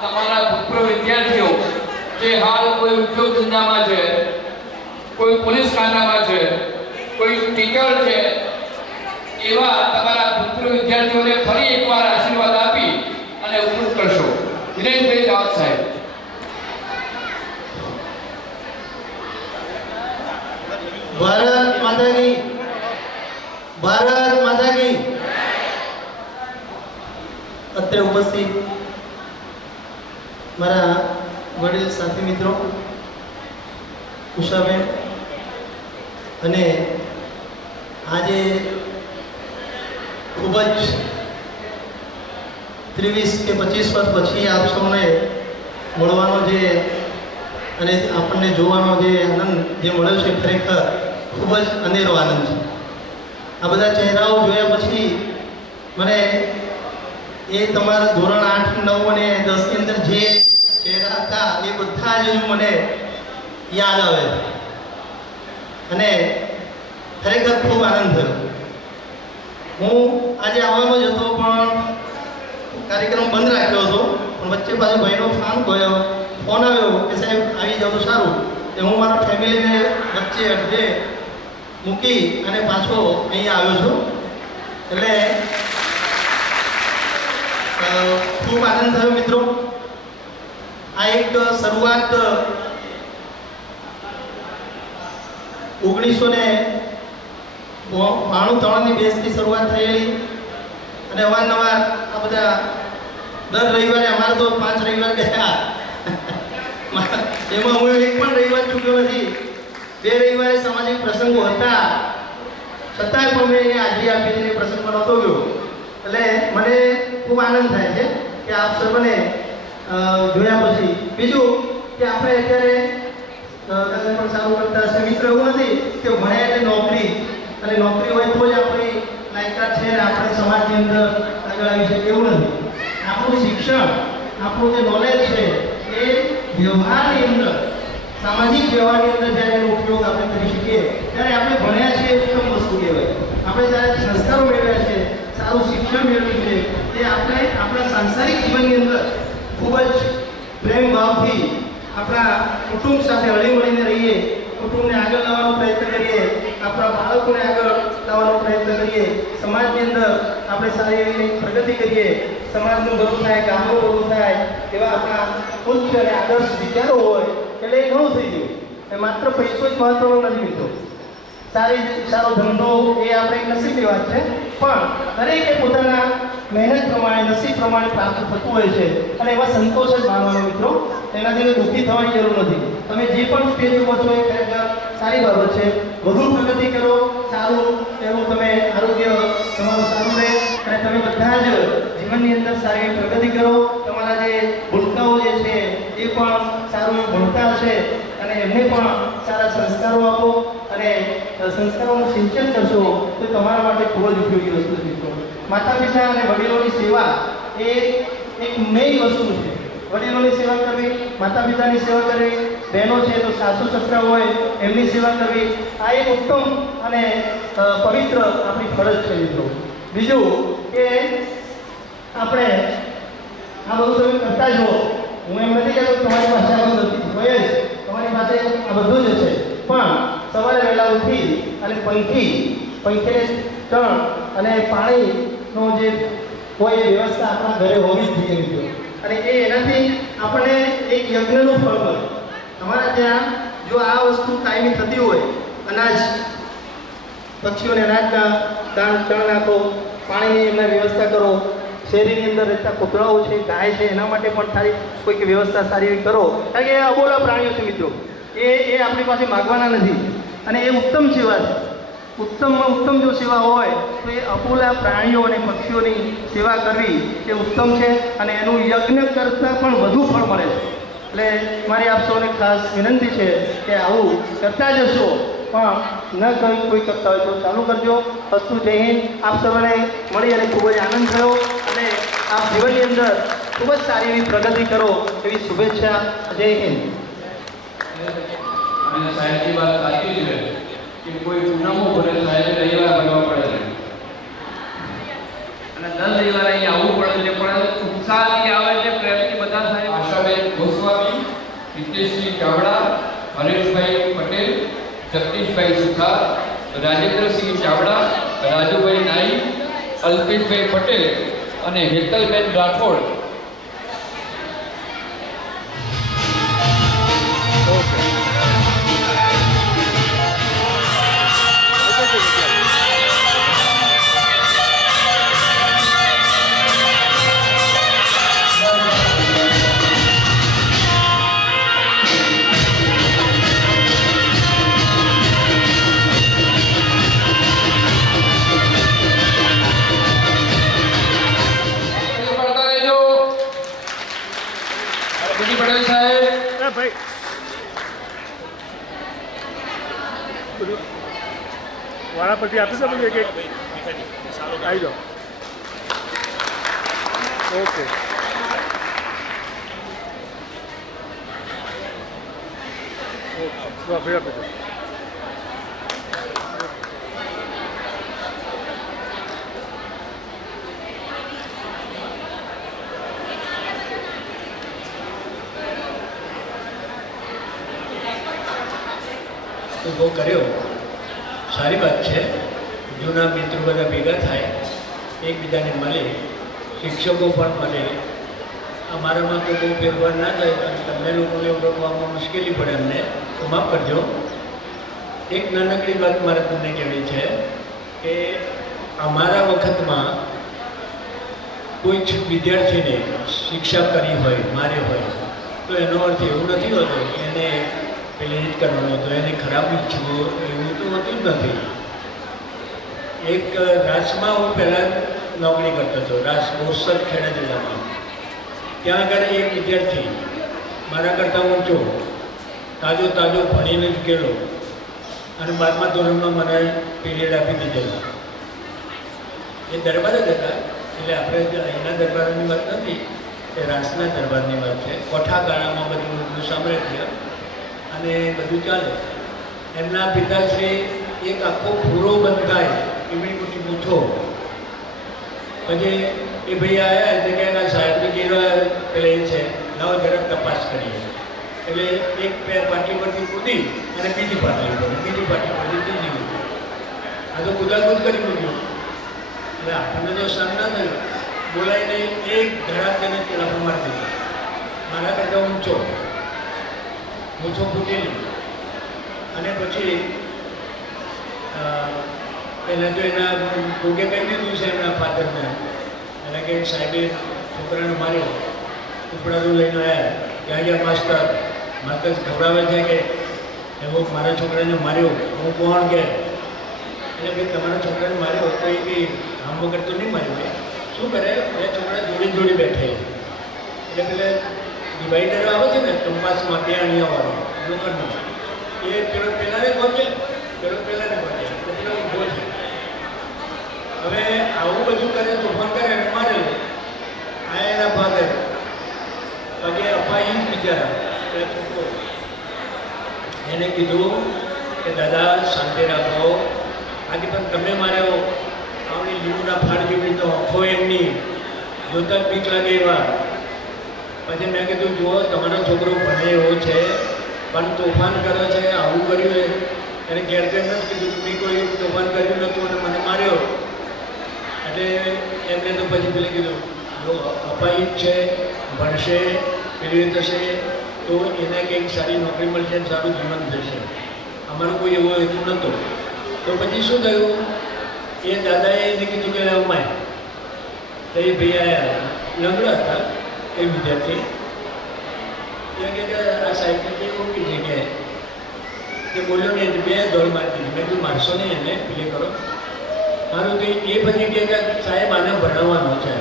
તમારા ભૂતપૂર્વ વિદ્યાર્થીઓ જે હાલ કોઈ ઉદ્યોગ ધંધામાં છે, કોઈ પોલીસ ખાનામાં છે, કોઈ ટીચર છે, એવા તમારા ભૂતપૂર્વ વિદ્યાર્થીઓને ફરી એકવાર આશીર્વાદ આપી અને ઉપકૃત કરશો. દિનેશભાઈ રાવત સાહેબ. ભારત માતા કી, ભારત માતા કી. અત્રે ઉપસ્થિત મારા વડીલ સાથી મિત્રો, ઉષાબેન, અને આજે ખૂબ જ 23 કે 25 વર્ષ પછી આપ સૌને મળવાનો જે અને આપણને જોવાનો જે આનંદ જે મળ્યો છે, ખરેખર ખૂબ જ અનેરો આનંદ છે. આ બધા ચહેરાઓ જોયા પછી મને એ તમારા ધોરણ 8, 9 અને 10 ની અંદર જે ચહેરા હતા એ બધા જ મને યાદ આવે અને ખરેખર ખૂબ આનંદ થયો. હું આજે આવવાનો જ હતો પણ કાર્યક્રમ બંધ રાખ્યો હતો, પણ વચ્ચે પાછો ભાઈનો ફોન આવ્યો કે સાહેબ આવી જાવ તો સારું. તો હું મારા ફેમિલીને વચ્ચે અડધે મૂકી અને પાછો અહીંયા આવ્યો છું. એટલે ખૂબ આનંદ થયો મિત્રો. આ એક શરૂઆત 1993ની બેચની શરૂઆત થયેલી અને અવારનવાર આ બધા દર રવિવારે, અમારે તો 5 રવિવાર ગયા, એમાં હું એક પણ રવિવાર ચૂક્યો નથી. 2 રવિવારે સામાજિક પ્રસંગો હતા, છતાંય પણ મેં હાજરી આપી પ્રસંગમાં નહોતો ગયો. એટલે મને ખૂબ આનંદ થાય છે કે આપ સર્વને જોયા પછી. બીજું કે આપણે અત્યારે પણ સારું કરતા હશે મિત્ર, એવું નથી કે ભણ્યા એટલે નોકરી, અને નોકરી હોય તો જ આપણી લાયકાત છે ને આપણે સમાજની અંદર આગળ આવી શકીએ, એવું નથી. આપણું શિક્ષણ, આપણું જે નોલેજ છે એ વ્યવહારની અંદર, સામાજિક વ્યવહારની અંદર જ્યારે એનો ઉપયોગ આપણે કરી શકીએ ત્યારે આપણે ભણ્યા છીએ એ ઉત્તમ વસ્તુ કહેવાય. આપણે જ્યારે સંસ્કારો મેળવ્યા છે, સારું શિક્ષણ મેળવ્યું છે, તે આપણે આપણા સાંસારિક જીવનની અંદર ખૂબ જ પ્રેમ ભાવથી આપણા કુટુંબ સાથે હળીમળીને રહીએ, કુટુંબને આગળ લાવવાનો પ્રયત્ન કરીએ, આપણા બાળકોને આગળ લાવવાનો પ્રયત્ન કરીએ, સમાજની અંદર આપણે સારી એવી પ્રગતિ કરીએ, સમાજનું ભલું થાય, ગામનું ભલું થાય, એવા આપણા ઉચ્ચ અને આદર્શ વિચારો હોય. એટલે એ ઘણું થઈ ગયું. એ માત્ર પૈસો જ મહત્વનો નથી મિત્રો. સારો ધંધો એ આપણે એક નસીબની વાત છે, પણ દરેકે પોતાના મહેનત પ્રમાણે, નસીબ પ્રમાણે પ્રાપ્ત થતું હોય છે, અને એવા સંતોષ જ માનવાનો મિત્રો. એનાથી દુઃખી થવાની જરૂર નથી. તમે જે પણ સ્ટેજ ઉપર છો એ ખરેખર સારી બાબત છે. વધુ પ્રગતિ કરો, સારું એવું તમે આરોગ્ય તમારું સારું રહે, અને તમે બધા જ જીવનની અંદર સારી પ્રગતિ કરો. તમારા જે ભૂલકાઓ જે છે એ પણ સારું ભણતા હશે અને એમને પણ સારા સંસ્કારો આપો અને સંસ્કારોનું સિંચન કરશો તો તમારા માટે ખૂબ જ ઉપયોગી વસ્તુ છે. માતા પિતા અને વડીલોની સેવા એ એક મેઇન વસ્તુ છે. વડીલોની સેવા કરવી, માતા પિતાની સેવા કરવી, બહેનો છે તો સાસુ સસરા હોય એમની સેવા કરવી, આ એક ઉત્તમ અને પવિત્ર આપણી ફરજ છે મિત્રો. બીજું કે આપણે આ બધું તમે કરતા જ હો. હું એમ નથી કહેતો તમારી પાસે આ બધું નથી હોય જ, તમારી પાસે આ બધું જ છે, પણ સવારે વહેલા ઉઠી અને પંખીને ચણ અને પાણીનો જે કોઈ વ્યવસ્થા આપણા ઘરે હોવી જ જોઈએ. અને એનાથી આપણને એક યજ્ઞનું ફળ મળે. તમારા ત્યાં જો આ વસ્તુ કાયમી થતી હોય, અનાજ પક્ષીઓને અનાજના ચણ નાખો, પાણીની એમને વ્યવસ્થા કરો, શેરીની અંદર રહેતા કૂતરાઓ છે, ગાય છે, એના માટે પણ સારી કોઈક વ્યવસ્થા સારી એવી કરો. કારણ કે એ અબોલા પ્રાણીઓ છે મિત્રો, એ આપણી પાસે માગવાના નથી, અને એ ઉત્તમ સેવા છે. ઉત્તમમાં ઉત્તમ જો સેવા હોય તો એ અબોલા પ્રાણીઓ અને પક્ષીઓની સેવા કરવી એ ઉત્તમ છે, અને એનું યજ્ઞ કરતાં પણ વધુ ફળ મળે છે. એટલે મારી આપ સૌને ખાસ વિનંતી છે કે આવું કરતા જશો, પણ ન કોઈ કરતા હોય તો ચાલુ કરજો. અસ્તુ જય હિન્દ. આપ સૌને મળી અને ખૂબ જ આનંદ થયો, અને આપ જીવનની અંદર ખૂબ જ સારી એવી પ્રગતિ કરો એવી શુભેચ્છા. જય હિન્દ. અને સાહેબની વાત સાચી છે કે કોઈ પૂનમો ભરે સાહેબે રવિવાર ભરવા પડે છે, અને દર રવિવારે અહીં આવવું પડે છે, પણ ઉત્સાહથી આવે છે, પ્રેમથી બધા સાહેબ રમેશભાઈ સુથાર, રાજેન્દ્રસિંહ ચાવડા, રાજુભાઈ નાઈ, અલ્પેશભાઈ પટેલ અને હેતલબેન રાઠોડ. પટેલ સાહેબ, ભાઈ વાળા પરથી આપી શકો એક એક આવી જાઓ. ઓકે ભાઈ આપી દો. ઊભો કર્યો, સારી વાત છે. જૂના મિત્રો બધા ભેગા થાય, એકબીજાને મળે, શિક્ષકો પણ મળે. અમારામાં તો બહુ ફેરફાર ના થાય અને તમને લોકોને ઓળખવામાં મુશ્કેલી પડે અમને, તો માફ કરજો. એક નાનકડી વાત મારે તમને કહેવી છે કે અમારા વખતમાં કોઈ વિદ્યાર્થીને શિક્ષા કરી હોય, મારે હોય, તો એનો અર્થ એવું નથી હોતો કે એને પેલે જ કરવાનો હતો, એને ખરાબ ઈચ્છવું એવું તો હોતું જ નથી. એક રાસમાં હું પહેલાં નોકરી કરતો હતો, રાસ બોરસદ ખેડા જિલ્લામાં. ત્યાં આગળ એક વિદ્યાર્થી મારા કરતાં ઊંચો તાજો ભણીને જ ગયેલો અને 12મા ધોરણમાં મને પીરિયડ આપી દીધેલા. એ દરબાર જ હતા, એટલે આપણે અહીંના દરબારની વાત નથી, એ રાસના દરબારની વાત છે. કોઠા ગાળામાં બધું સામ્રાજ્ય અને બધું ચાલે. એમના પિતાશ્રી એક આખો પૂરો બંધાય એમની મોટી મૂછો. પછી એ ભાઈ આવ્યા એટલે કે એના સાહેબને કહેવા પેલે એ છે લાવો જરાક તપાસ કરીએ. એટલે એક પાટી પરથી કૂદી અને બીજી પાટલી પર, બીજી પાટી પરથી ત્રીજી કૂદી. આ તો કૂદાકૂદ કરી મૂક્યું. એટલે આપણને જો સહન ના થયું, બોલાઈને એક ધડાક તેને પેલા મારી દીધો. મારા કરતાં ઊંચો, મૂછો ફૂટેલી. અને પછી પહેલાં તો એના કોકે કહી દીધું છે એમના ફાધરને, એટલે કે સાહેબે છોકરાને માર્યો. ટુકડાનું લઈને આવ્યા, ત્યાં ગયા માસ્ટર ખવડાવે છે કે એવો મારા છોકરાને માર્યો, હું કોણ કે? એટલે ભાઈ તમારા છોકરાને માર્યો તો એ કંઈ આમ વગર તો નહીં માર્યો. શું કરે, બે છોકરા જોડી બેઠે. એટલે પેલા ડિવાઈડર આવે છે ને કંપાસમાં, બે અણિયાવાળો લોખંડનો, એ પેલો પેલાને પહોંચે, પેલો પેલાને પહોંચે, એટલે પેલો ઊભો છે. હવે આવું બધું કરે, તોફાન કરે અને મારે આ એના ફાધર પગે અપાઈ જ બિચારા પેલા છોકરો. એને કીધું કે દાદા શાંતિ રાખો, આજે પણ તમે માર્યો, આવડી લીંબુના ફાળ જેવી તો આંખો એમની જોતા બીક લાગે એવા. પછી મેં કીધું જુઓ તમારો છોકરો ભણે એવો છે પણ તોફાન કરે છે, આવું કર્યું એને ઘેર નથી કીધું મેં કોઈ તોફાન કર્યું નહોતું અને મને માર્યો. એટલે એમને તો પછી પેલે કીધું જો અપાહિત છે, ભણશે, પેલી થશે તો એને કંઈક સારી નોકરી મળશે, સારું જીવન થશે. અમારો કોઈ એવો હેતુ નહોતો. તો પછી શું થયું, એ દાદાએ એને કીધું કે અમાય તો એ ભાઈ આવ્યા, લંગડા હતા એ વિદ્યાર્થી. એ કે આ સાયકલ એવું કીધી કે બોલ્યો ને બે દોડ મારતી. મેં કીધું મારશો નહીં એને, પ્લે કરો મારું. તો એ પછી કે સાહેબ આને ભણાવવાનો છે,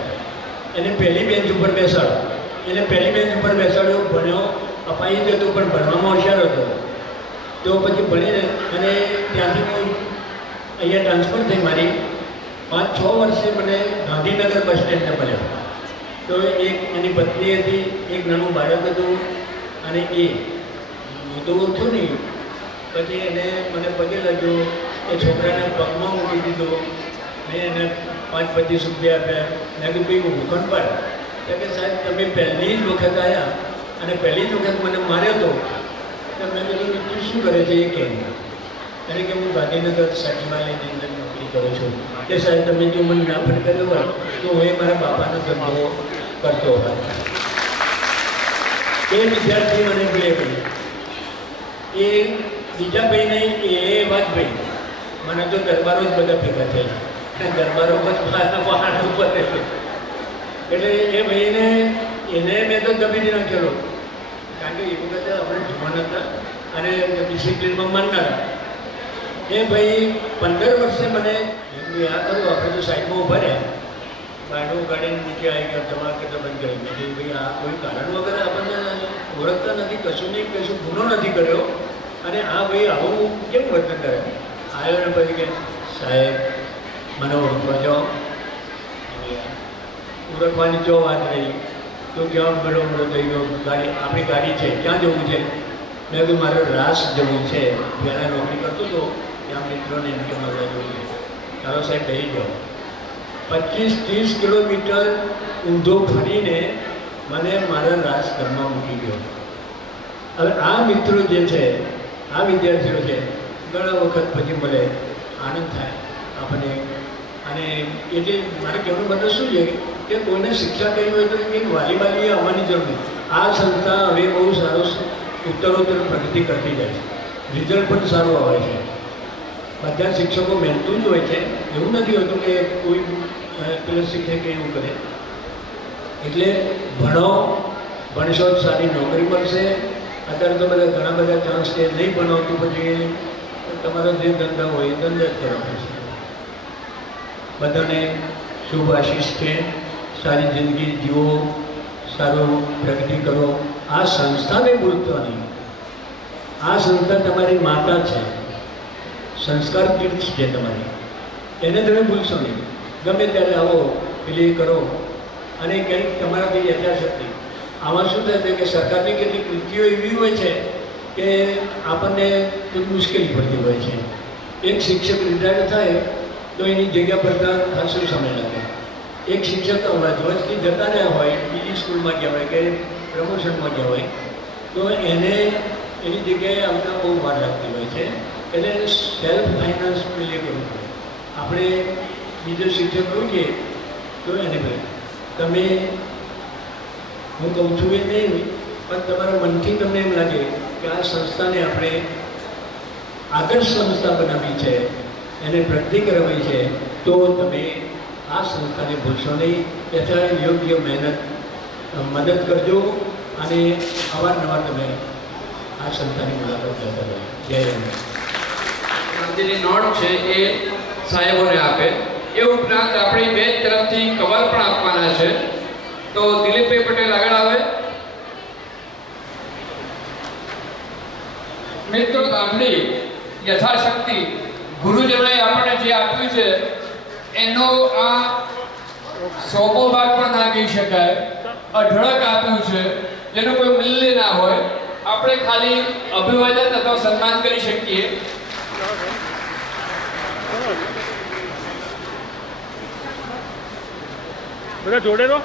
એને પહેલી બેન્ચ ઉપર બેસાડો. એને પહેલી બેન્ચ ઉપર બેસાડ્યો, ભણ્યો, અપાઈ જ હતો પણ ભણવામાં હોશિયાર હતો. તો પછી ભણીને અને ત્યાંથી હું અહીંયા ટ્રાન્સફર થઈ મારી. 5-6 વર્ષે મને ગાંધીનગર બસ સ્ટેન્ડને મળ્યો. તો એક એની પત્ની હતી, એક નાનું બાળક હતું અને એ હું તો ઓળખ્યું નહીં. પછી એને મને પગે લાગ્યો, એ છોકરાને પગમાં મૂકી દીધો. મેં એને 5-25 રૂપિયા આપ્યા. મેં કીધું ભાઈ ભૂખંડ પાડ. કે સાહેબ તમે પહેલી જ વખત આવ્યા અને પહેલી જ વખત મને માર્યો હતો. તો મેં કીધું તું શું કરે છે એ કહે. એટલે કે હું ગાંધીનગર સચિવાલયની અંદર નોકરી કરું છું કે સાહેબ તમે જો મને ના પણ કર્યો હોય તો હું એ મારા બાપાનો ધંધો કરતો હોય. એ વિદ્યાર્થી મને બે ભાઈ, એ બીજા ભાઈ નહીં, એ વાત ભાઈ મને તો દરબારો જ બધા ભેગા થયેલા, દરબારોમાં જ વાહન ઉપર એટલે એ ભાઈને એને મેં તો દબી નાખેલો, કારણ કે એ વખતે આપણે જુવાન હતા અને ડિસિપ્લિનમાં માનનારા. એ ભાઈ 15 વર્ષે મને આ કરું આપણે તો સાઈડમાં ઉભા રહ્યા, બાયણું ગાડીને નીચે આવી ગયા, દવા કેટલા બંધ કરી મેં ભાઈ આ કોઈ કારણ વગર આપણને ઓળખતા નથી, કશું નહીં, કશું ગુનો નથી કર્યો અને આ ભાઈ આવું કેમ વર્તન કરે. આવ્યો ને પછી કે સાહેબ મને ઓળખવા જાઓ, ઓળખવાની જો વાત રહી તો ક્યાં બડો બડો થઈ ગયો, ગાડી આપણી ગાડી છે, ક્યાં જવું છે? મેં કહ્યું મારે રાસ જવું છે, પહેલાં નોકરી કરતો હતો ત્યાં મિત્રોને એમ કે મારે જવું છે. ચાલો સાહેબ કહી જાઓ. 25-30 કિલોમીટર ઊંધો ફરીને મને મારા રાસ ઘરમાં મૂકી ગયો. હવે આ મિત્રો જે છે, આ વિદ્યાર્થીઓ છે, ઘણા વખત પછી મળે, આનંદ થાય આપણને. અને એટલે મારે કહેવાનું મતલબ શું છે કે કોઈને શિક્ષા કરી હોય તો એક વાલીએ આવવાની જરૂર નથી. આ સંસ્થા હવે બહુ સારો ઉત્તરોત્તર પ્રગતિ કરતી જાય છે, રિઝલ્ટ પણ સારું આવે છે. બધા શિક્ષકો મહેનતું જ હોય છે, એવું નથી હોતું કે કોઈ પેલો શિક્ષક એવું કરે. એટલે ભણો, ભણશો જ સારી નોકરી મળશે. અત્યારે તો બધા ઘણા બધા ચાન્સ છે, નહીં ભણાવતું પછી તમારો જે ધંધા હોય એ ધંધા જ કરવા પડશે. બધાને શુભ આશીષ છે, સારી જિંદગી જીવો, સારું પ્રગતિ કરો. આ સંસ્થાને ભૂલતો નહીં. આ સંસ્થા તમારી માતા છે, સંસ્કાર તીર્થ છે તમારી, એને તમે ભૂલશો નહીં. ગમે ત્યારે આવો, પેલી કરો અને કંઈક તમારાથી યથાશક્તિ. આમાં શું થાય છે કે સરકારની કેટલીક નીતિઓ એવી હોય છે કે આપણને કોઈ મુશ્કેલી પડતી હોય છે. એક શિક્ષક રિટાયર્ડ થાય તો એની જગ્યા પર ખાસો સમય લાગે. એક શિક્ષક વચથી જતા રહ્યા હોય, બીજી સ્કૂલમાં ગયા હોય કે પ્રમોશનમાં ગયા હોય તો એને એની જગ્યાએ આવતા બહુ વાર લાગતી હોય છે. એટલે એને સેલ્ફ ફાઇનાન્સ પેલે કરવું પડે. આપણે બીજો શિક્ષક જોઈએ તો એને ભાઈ તમે, હું કહું છું એ નહીં, પણ તમારા મનથી તમને એમ લાગે કે આ સંસ્થાને આપણે આદર્શ સંસ્થા બનાવી છે, એને પ્રગતિ કરાવી છે, તો તમે આ સંસ્થાને ભૂલશો નહીં. યથા યોગ્ય મહેનત મદદ કરજો અને અવારનવાર તમે આ સંસ્થાની મુલાકાત લેતા રહો. જય હિન્દ. મંદિરની નોટ છે એ સાહેબોને આપે. એ ઉપરાંત આપણી બેચ તરફથી કવર પણ આપવાના છે. તો દિલીપભાઈ પટેલ આગળ આવે. મિત્રો, આપણી યથાશક્તિ ગુરુજનોએ આપણને જે આપ્યું છે એનો આ 100મો ભાગ પણ ના કહી શકાય, અઢળક આપ્યું છે જેનું કોઈ મૂલ્ય ના હોય. આપણે ખાલી અભિવાદન અથવા સન્માન કરી શકીએ. બધા જોડે રહો.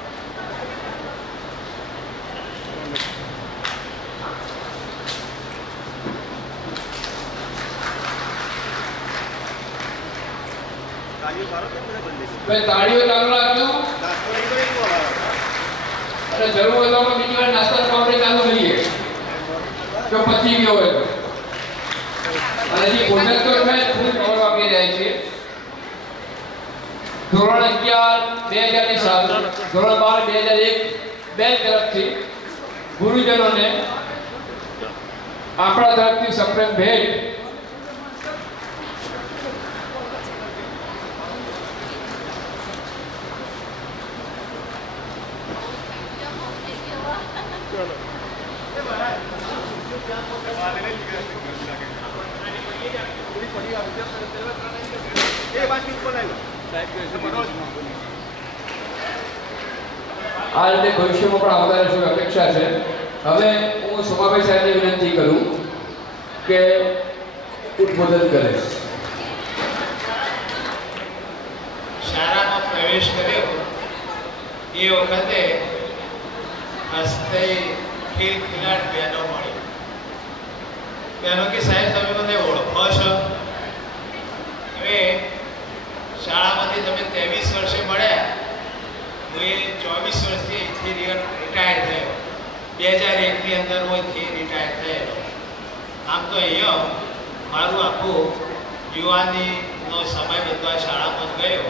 તાળીઓ ચાલુ રાખજો અને જરૂર હોય તો આપણે બીજી વાર નાસ્તા આપણે ચાલુ કરીએ જો પચી ગયો હોય તો. અને જે ભોજન તો છે ફૂલ કવર આપી રહ્યા છીએ. ધોરણ 11 2000 સાલ, ધોરણ 12 2001 બેચ તરફથી ગુરુજનોને આપણા તરફથી સપ્રેમ ભેટ. આ રીતે ભવિષ્યમાં પણ આવતા રહેશે અપેક્ષા છે. હવે હું સોમાભાઈ સાહેબને વિનંતી કરું કે ઉદ્બોધન કરે. શાળામાં પ્રવેશ કર્યો એ વખતે હસ્તે ખેલ ખેલાડ બહેનો મળી. બહેનો કે સાહેબ તમે મને ઓળખો છો? શાળામાંથી તમે 23 વર્ષે મળ્યા, હું એ 24 વર્ષથી અહીંથી રિટાયર થયો. 2001ની અંદર હું અહીંથી રિટાયર થયેલો. આમ તો અહીંયા મારું આખું યુવાનીનો સમય બધો શાળામાં જ ગયો.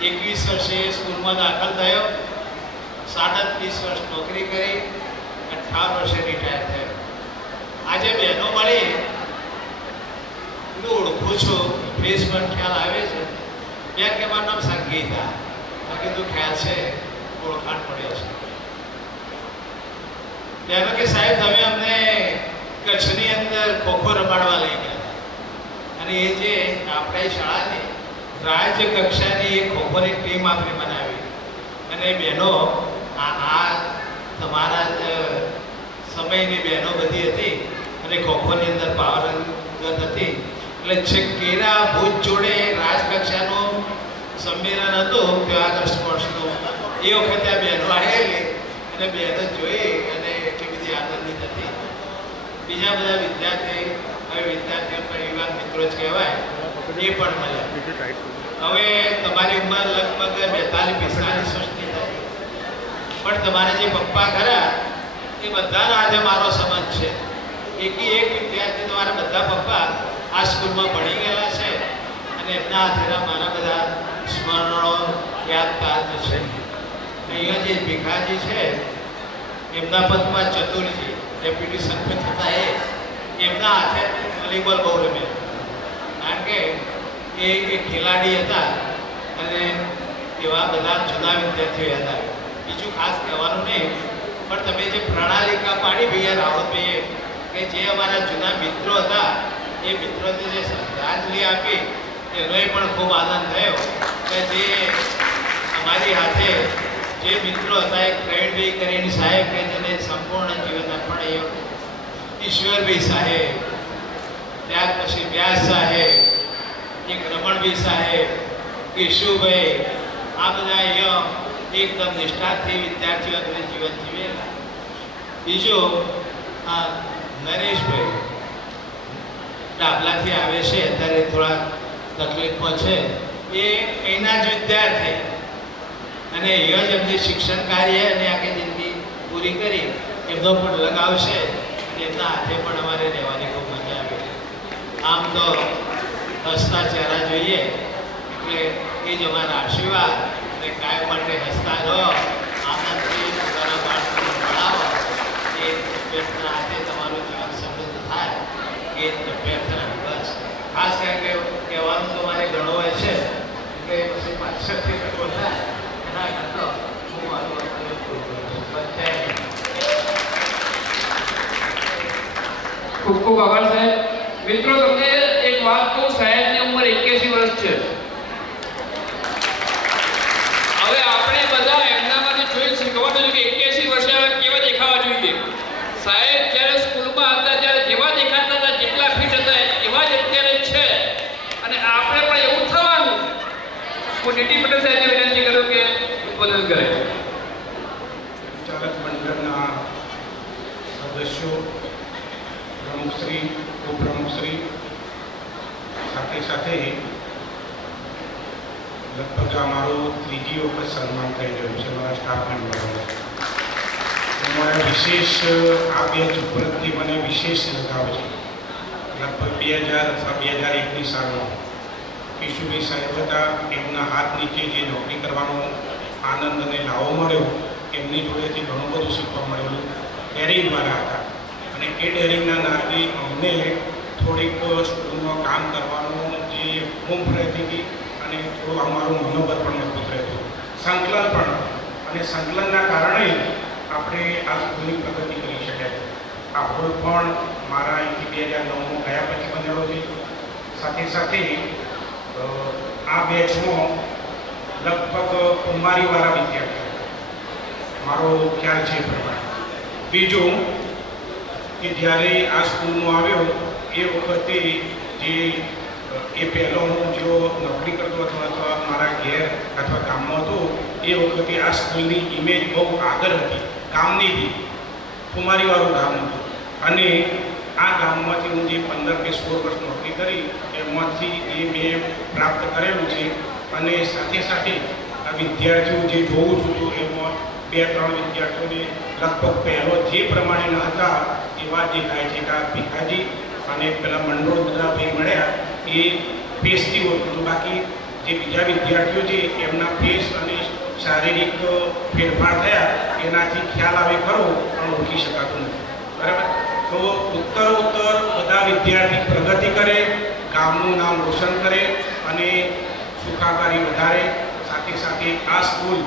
21 વર્ષે સ્કૂલમાં દાખલ થયો, 37 વર્ષ નોકરી કરી, 18 વર્ષે રિટાયર થયો. આજે બહેનો મળી હું ઓળખું છું, ફેસ પર ખ્યાલ આવે છે. બેન કે મારું નામ સંગીતા. મેં કીધું ખ્યાલ છે, ઓળખાણ પડે છે. બહેનો કે સાહેબ તમે અમને કચ્છની અંદર ખોખો રમાડવા લઈ ગયા અને એ જે આપણી શાળાની રાજ્ય કક્ષાની એક ખોખોની ટીમ આપણે બનાવી અને બહેનો આ તમારા જ સમયની બહેનો બધી હતી અને ખોખોની અંદર પાવરગત હતી. એટલે છેકેરા ભુજ જોડે રાજકક્ષાનું સંમેલન હતું ત્યાં આગળ સ્પોર્ટ્સનું. એ વખતે આ બહેનો આવેલી અને બહેનો જોઈ અને એટલી બધી આનંદિત હતી. બીજા બધા વિદ્યાર્થી, હવે વિદ્યાર્થીઓ પરિવાર મિત્રો જ કહેવાય, એ પણ મળ્યા. હવે તમારી ઉંમર લગભગ 42-45 વર્ષની થાય, પણ તમારા જે પપ્પા ખરા એ બધાનો આજે મારો સંબંધ છે. એકી એક વિદ્યાર્થી તમારા બધા પપ્પા આ સ્કૂલમાં ભણી ગયેલા છે અને એમના હાથેના મારા બધા સ્મરણો યાદગાર છે. અહીંયા જે ભીખાજી છે એમના પદમાં ચતુરજી ડેપ્યુટી સરપંચ હતા, એમના હાથે વોલીબોલ બહુ રમે, કારણ કે એ ખેલાડી હતા અને એવા બધા જુદા વિદ્યાર્થીઓ હતા. બીજું ખાસ કહેવાનું નહીં, પણ તમે જે પ્રણાલિકા પાડી ભૈયા રાવતભાઈએ કે જે અમારા જૂના મિત્રો હતા એ મિત્રોને જે શ્રદ્ધાંજલિ આપી એનોય પણ ખૂબ આનંદ થયો કે જે અમારી હાથે જે મિત્રો હતા, એક પ્રવીણભાઈ કરીને સાહેબ કે જેને સંપૂર્ણ જીવન અર્પણ, ઈશ્વરભાઈ સાહેબ, ત્યાર પછી વ્યાસ સાહેબ, એક રમણભાઈ સાહેબ, કેશુભાઈ, આ બધા અહીંયા એકદમ નિષ્ઠાથી વિદ્યાર્થીઓ જીવન જીવેલા. બીજું આ નરેશભાઈ ડાબલાથી આવે છે, અત્યારે થોડા તકલીફમાં છે, એ એના જ વિદ્યાર્થી અને અહીંયા જ એમની શિક્ષણ કાર્ય અને આખી જિંદગી પૂરી કરી એમનો પણ લગાવ છે અને એમના હાથે પણ અમારે રહેવાની ખૂબ મજા આવે. આમ તો હસતા ચહેરા જોઈએ એટલે એ જ અમારા આશીર્વાદ અને કાયમ માટે હસતા રહો, આનંદથી પોતાના બાળકોને ભણાવો, એ અભ્યર્થના હાથે તમારું જીવન સમૃદ્ધ થાય એ જ અભ્યર્થના. બસ ખાસ કરીને કહેવાનું તો મારે ઘણો હોય છે કે પછી પાછળથી બોલાય એના કરતો હું મારું ખૂબ ખૂબ આભાર સાહેબ. મિત્રો તમને એક વાત કહું, સાહેબની ઉંમર 81 વર્ષ છે. હવે આપણે બધા એમનામાંથી જોઈ શીખવાનું છે કે 81 વર્ષે કેવા દેખાવા જોઈએ. સાહેબ જ્યારે સ્કૂલમાં હતા ત્યારે જેવા દેખાતા હતા, જેટલા ફિટ હતા એવા જ અત્યારે છે અને આપણે પણ એવું થવાનું. હું નીતિ પટેલ સાહેબને વિનંતી કરું કે ઉદ્બોધન કરે. ચાલક મંડળના સદસ્યો, પ્રમુખશ્રી, ઉપપ્રમુખશ્રી, સાથે સાથે લગભગ અમારું ત્રીજી વખત સન્માન થઈ રહ્યું છે મારા સ્ટાફ મેમ્બરોને. મને વિશેષ આ બેચ ઉપરથી મને વિશેષ લગાવ છે. લગભગ 2000 અથવા 2001ની સાલમાં કેશુભાઈ સાહેબ હતા, એમના હાથ નીચે જે નોકરી કરવાનો આનંદ અને લાવો મળ્યો, એમની જોડેથી ઘણું બધું શીખવા મળેલું. ડેરિંગવાળા હતા અને એ ડેરિંગના નાતે અમને થોડીક સ્કૂલમાં કામ કરવાનું જે ઊંઘ રહેતી હતી અને થોડું અમારું મનોબળ પણ મજબૂત રહેતું, સંકલન પણ, અને સંકલનના કારણે આપણે આ સ્કૂલની પ્રગતિ કરી શક્યા. આ હોલ પણ મારા અહીંથી 2009માં ગયા પછી બનેલો છે. સાથે સાથે આ બેચમાં લગભગ કુમારીવાળા વિદ્યાર્થીઓ, મારો ખ્યાલ છે એ પ્રમાણે. બીજું કે જ્યારે આ સ્કૂલમાં આવ્યો એ વખતે જે એ પહેલો હું જો નોકરી કરતો અથવા મારા ઘેર અથવા ગામમાં હતો એ વખતે આ સ્કૂલની ઇમેજ બહુ આગળ હતી, ગામની બી, કુમારીવાળું ગામ હતું. અને આ ગામમાંથી હું જે 15 કે 16 વર્ષ નોકરી કરી એમાંથી એ મેં પ્રાપ્ત કરેલું છે અને સાથે સાથે આ વિદ્યાર્થીઓ જે જોઉં છું એમાં 2-3 વિદ્યાર્થીઓને લગભગ પહેલો જે પ્રમાણેના હતા એવા દેખાય છે કે આ ભીખાજી અને પેલા મંડોળ બધા ભાઈ મળ્યા એ ફેસથી ઓળખું. બાકી જે બીજા વિદ્યાર્થીઓ છે એમના ફેસ અને શારીરિક ફેરફાર થયા એનાથી ખ્યાલ આવે ખરો પણ ઓળખી શકાતું નથી. બરાબર? તો ઉત્તરોત્તર બધા વિદ્યાર્થી પ્રગતિ કરે, ગામનું નામ રોશન કરે અને સુખાકારી વધારે. સાથે સાથે આ સ્કૂલ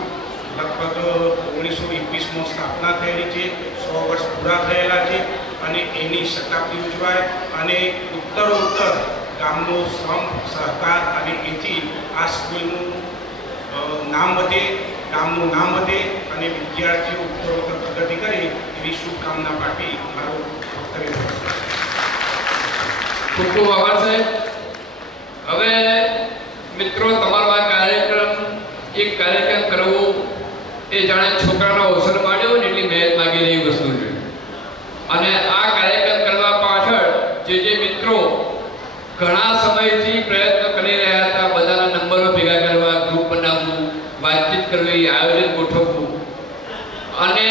લગભગ 1921માં સ્થાપના થયેલી છે, 100 વર્ષ પૂરા થયેલા છે અને એની શતાબ્દી ઉજવાય અને ઉત્તરોત્તર ગામનો શ્રમ સહકાર અને એથી આ સ્કૂલનું નામ વધે, ગામનું નામ વધે અને વિદ્યાર્થીઓ ઉત્તરોત્તર પ્રગતિ કરે એવી શુભકામના પાઠવી મારું વક્તવ્ય પૂરું કરું. ખૂબ ખૂબ આભાર સાહેબ. હવે મિત્રો, તમારો આ કાર્યક્રમ કરવો એ જાણે છોકરાનો અવસર માંડ્યો ને એટલી મહેનત માગી રહી વસ્તુ છે. અને આ કાર્યક્રમ કરવા પાછળ જે મિત્રો ઘણા સમયથી પ્રયત્ન કરી રહ્યા હતા, બધાના નંબરો ભેગા કરવા, ગ્રુપ બનાવવું, વાતચીત કરવી, આયોજન ગોઠવવું અને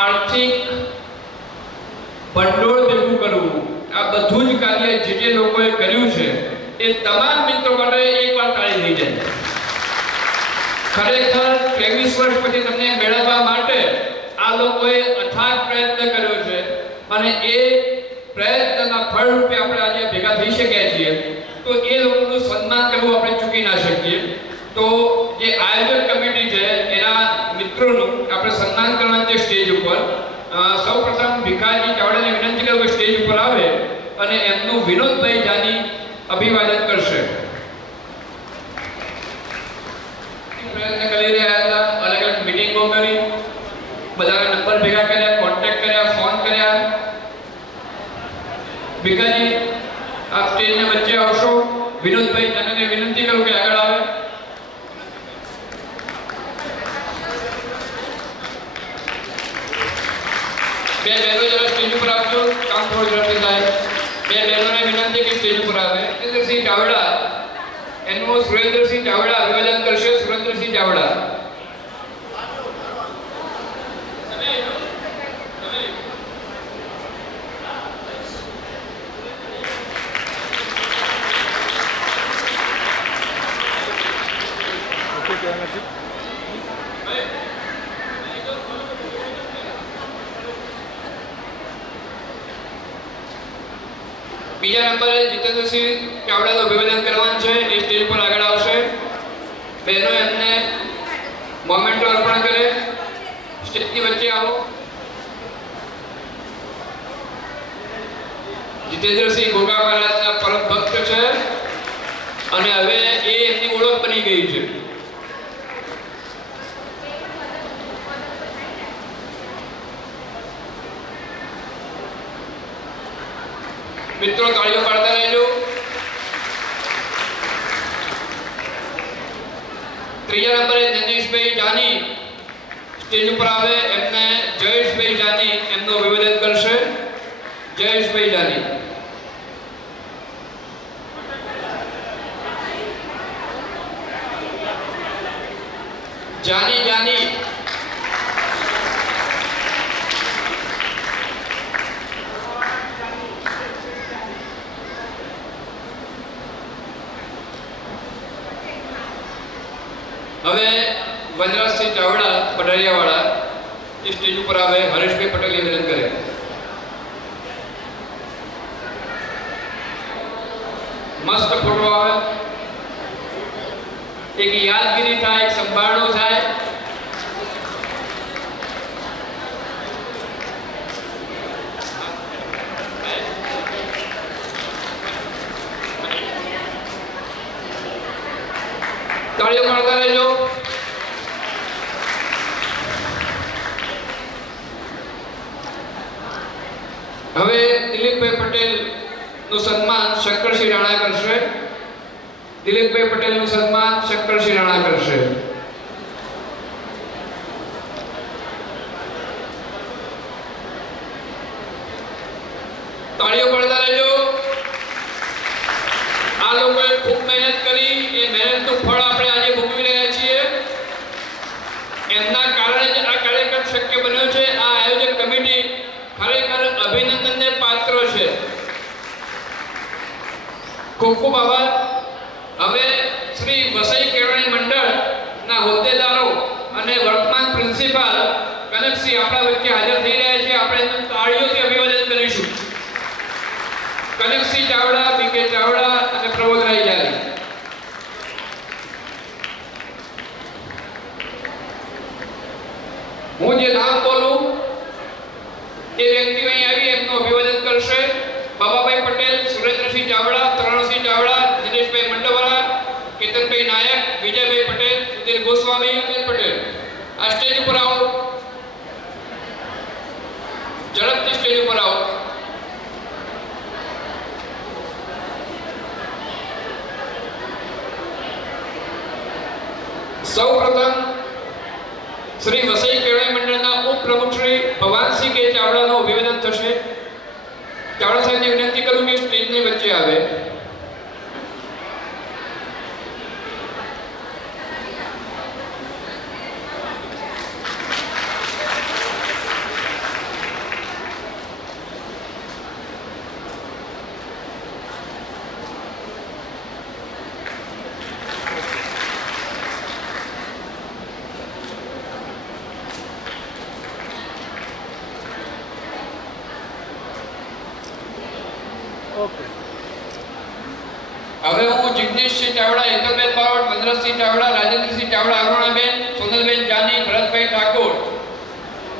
આર્થિક ભંડોળ ભેગું કરવું, આ બધું જ કાર્ય જે લોકોએ કર્યું છે એ તમામ મિત્રો માટે એકવાર તાળી થઈ જાય. ખરેખર 23 વર્ષ પછી તમને મેળવવા માટે આ લોકોએ અથાગ પ્રયત્ન કર્યો છે અને એ પ્રયત્નના ફળ રૂપે આપણે આજે ભેગા થઈ શક્યા છીએ. તો એ લોકોનું સન્માન કરવું આપણે ચૂકી ના શકીએ. તો જે આયોજક કમિટી છે એના મિત્રોનું આપણે સન્માન કરવાનું છે સ્ટેજ ઉપર. સૌપ્રથમ ભીખાજી ચાવડાને વિનંતી કરું કે સ્ટેજ ઉપર આવે અને એમનું વિનોદભાઈ જાની અભિવાદન કરશે. પ્રયત્ન કરી રહ્યા હતા, અલગ અલગ મીટિંગો કરી, બધાના નંબર ભેગા કર્યા, કોન્ટેક્ટ કર્યા, ફોન કર્યા. ભીખાજી આપ સ્ટેજની વચ્ચે આવશો. વિનોદભાઈ જાનીને વિનંતી કરું કે આગળ આવે. બે બહેનો જરા સ્ટેજ ઉપર આવજો, કામ થોડું ઝડપથી થાય. બે બહેનોને વિનંતી કે સ્ટેજ ઉપર આવે. સુરેન્દ્રસિંહ ચાવડા, એનું સુરેન્દ્રસિંહ ચાવડા અભિવાદન કરશે. સુરેન્દ્રસિંહ ચાવડા. ઓકે, ત્યાં નથી. બીજા નંબરે જીતેન્દ્રસિંહ ચાવડાનું અભિવાદન કરવાનું છે. એ સ્ટેજ પર આગળ આવશે. બહેનો એમને મોમેન્ટો અર્પણ કરે. સ્ટેજની વચ્ચે આવો. જીતેન્દ્રસિંહ ગોગા મહારાજના પરમ ભક્ત છે અને હવે એ એમની ઓળખ બની ગઈ છે. મિત્રો તાળીઓ પાડતા રહેજો. ત્રીજા નંબરે નંદીશભાઈ જાની સ્ટેજ ઉપર આવે. એમને જયેશભાઈ જાની એમનું અભિવાદન કરશે. જયેશભાઈ જાની. જાની હવે વનરાજસિંહ ચાવડા પઢારિયાવાળા એ સ્ટેજ ઉપર આવે. હરેશભાઈ પટેલ નિવેદન કરે. મસ્ત ફોટો આવે. એક યાદગીરી થાય, એક સંભાળણું થાય. તાળીઓ પાડતા રહેજો. હવે દિલીપભાઈ પટેલ નું સન્માન શંકરસિંહ રાણા કરશે. દિલીપભાઈ પટેલ નું સન્માન શંકરસિંહ રાણા કરશે. તાળીઓ પાડતા રહેજો. આ લોકોએ ખૂબ મહેનત કરી. એ મહેનતનું ફળ આપણે ખૂબ ખૂબ આભાર. હવે શ્રી વસઈ કેળવણી મંડળના હોદ્દેદારો અને વર્તમાન પ્રિન્સિપાલ કનકસિંહ આપણા વચ્ચે હાજર થઈ રહ્યા છે. આપણે એમનું તાળીઓથી અભિવાદન કરીશું. કનકસિંહ ચાવડા, પીકે ચાવડા અને પ્રબોધરાય જાની. હું જે નામ બોલું એ વ્યક્તિઓ અહીં આવી એમનું અભિવાદન કરશે. બાબાભાઈ પટેલ, સુરેન્દ્રસિંહ ચાવડા, તરણસિંહ ચાવડા, દિનેશભાઈ મંડવરા, કેતનભાઈ નાયક, વિજયભાઈ પટેલ, સુધીર ગોસ્વામી અને પટેલ. આ સ્ટેજ ઉપર આવો, ઝડપથી સ્ટેજ ઉપર આવો. સૌપ્રથમ શ્રી વસઈ કેળવણી મંડળના ઉપપ્રમુખ શ્રી ભવાનસિંહ કે ચાવડાનું અભિવાદન થશે. ચાવડા સાહેબને વિનંતી કરું કે સ્ટેજની વચ્ચે આવે. ઓકે. હવે હું જિગ્નેશસિંહ ચાવડા, હેતલબેન બારોટ, મનરતસિંહ ચાવડા, રાજેન્દ્રસિંહ ચાવડા, અરુણાબેન, સોનલબેન જાની, ભરતભાઈ ઠાકોર,